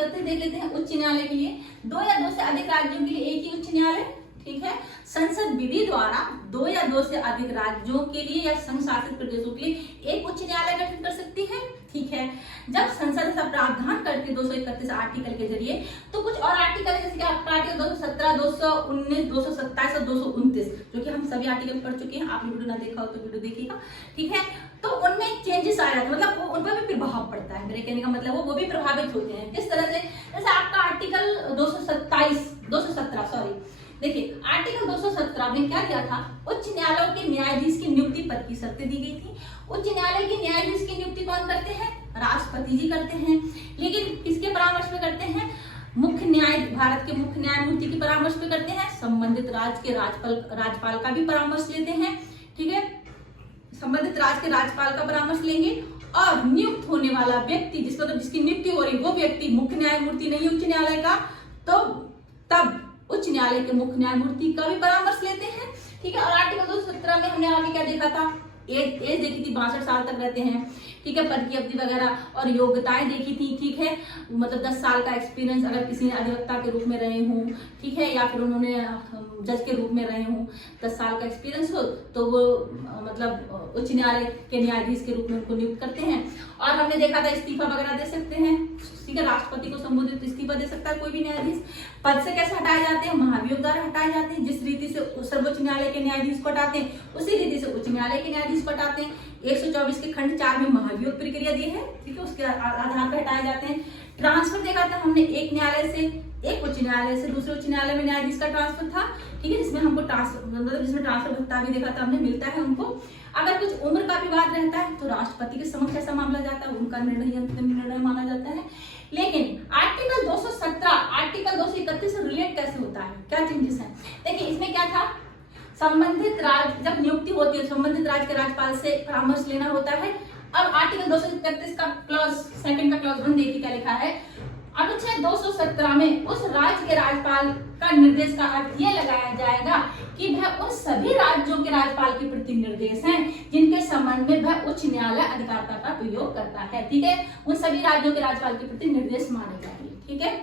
231 देख लेते हैं उच्च न्यायालय के लिए। 2 या 2 से अधिक राज्यों के लिए एक ही उच्च न्यायालय, ठीक है। संसद विधि द्वारा 2 या 2 से अधिक राज्यों के लिए या संघ शासित प्रदेशों के लिए एक उच्च न्यायालय गठित कर सकती है, ठीक है। जब संसद ऐसा प्रावधान करती है 231 आर्टिकल के जरिए, तो कुछ और आर्टिकल है जैसे कि आपका आर्टिकल 217, 219, 227 और 229, जो कि हम सभी आर्टिकल पढ़ चुके हैं। आपने वीडियो ना देखा हो तो वीडियो देखिएगा, ठीक है। तो उनमें चेंजेस आ जाते हैं, मतलब उन पर भी प्रभाव पड़ता है। मेरे कहने का मतलब वो भी प्रभावित होते हैं। किस तरह से? जैसे आपका आर्टिकल 217 सॉरी, देखिए आर्टिकल 217 में क्या किया था, उच्च न्यायालयों के न्यायाधीश की नियुक्ति पर की शर्तें दी गई थी। उच्च न्यायालय के न्यायाधीश की नियुक्ति कौन करते हैं? राष्ट्रपति जी करते हैं। लेकिन किसके परामर्श में करते हैं? भारत के मुख्य न्यायमूर्ति की परामर्श में करते हैं। संबंधित राज्य के राज्यपाल का भी परामर्श लेते हैं, ठीक है। संबंधित राज्य के राज्यपाल का परामर्श लेंगे और नियुक्त होने वाला व्यक्ति जिसकी नियुक्ति हो रही वो व्यक्ति मुख्य न्यायमूर्ति नहीं उच्च न्यायालय का, तो तब उच्च न्यायालय के मुख्य न्यायमूर्ति का भी परामर्श लेते हैं, ठीक है। और आर्टिकल 217 में हमने आगे क्या देखा था, एज देखी थी, 62 साल तक रहते हैं, ठीक है। पद की अवधि वगैरह और योग्यताएं देखी थी, ठीक है। मतलब 10 साल का एक्सपीरियंस अगर किसी ने अधिवक्ता के रूप में रहे हों, ठीक है, या फिर उन्होंने जज के रूप में रहे हों, 10 साल का एक्सपीरियंस हो तो वो मतलब उच्च न्यायालय के न्यायाधीश के रूप में उनको नियुक्त करते हैं। और हमने देखा था इस्तीफा वगैरह दे सकते हैं, ठीक है। राष्ट्रपति को संबोधित इस्तीफा दे सकता है कोई भी न्यायाधीश। पद से कैसे हटाए जाते हैं? महाभियोग द्वारा हटाए जाते हैं। जिस रीति से सर्वोच्च न्यायालय के न्यायाधीश को हटाते हैं उसी रीति से उच्च न्यायालय के न्यायाधीश को हटाते हैं। 124 के खंड 4 में महाभियोग प्रक्रिया दी है, ठीक है, उसके आधार पर हटाए जाते हैं। ट्रांसफर देखा था हमने, एक न्यायालय से एक उच्च न्यायालय से दूसरे उच्च न्यायालय में न्यायाधीश का ट्रांसफर था, ठीक है, जिसमें हमको जिसमें ट्रांसफर भत्ता भी देखा था हमने, मिलता है उनको। अगर कुछ उम्र का विवाद रहता है तो राष्ट्रपति के समक्ष ऐसा मामला जाता है, उनका निर्णय अंतिम निर्णय माना जाता है। लेकिन आर्टिकल 217 आर्टिकल 231 से रिलेट कैसे होता है, क्या चेंजेस है? देखिए इसमें क्या था, संबंधित राज्य जब नियुक्ति होती है संबंधित राज्य के राज्यपाल से परामर्श लेना होता है। अब आर्टिकल 231 का क्लॉज सेकंड का क्लॉज 1 देखिए क्या लिखा है, अनुच्छेद 217 में उस राज्य के राज्यपाल का निर्देश का अर्थ ये लगाया जाएगा कि वह उन सभी राज्यों के राज्यपाल के प्रति निर्देश हैं जिनके संबंध में वह उच्च न्यायालय अधिकार का प्रयोग करता है, ठीक है। उन सभी राज्यों के राज्यपाल के प्रति निर्देश माने जाएंगे, ठीक है।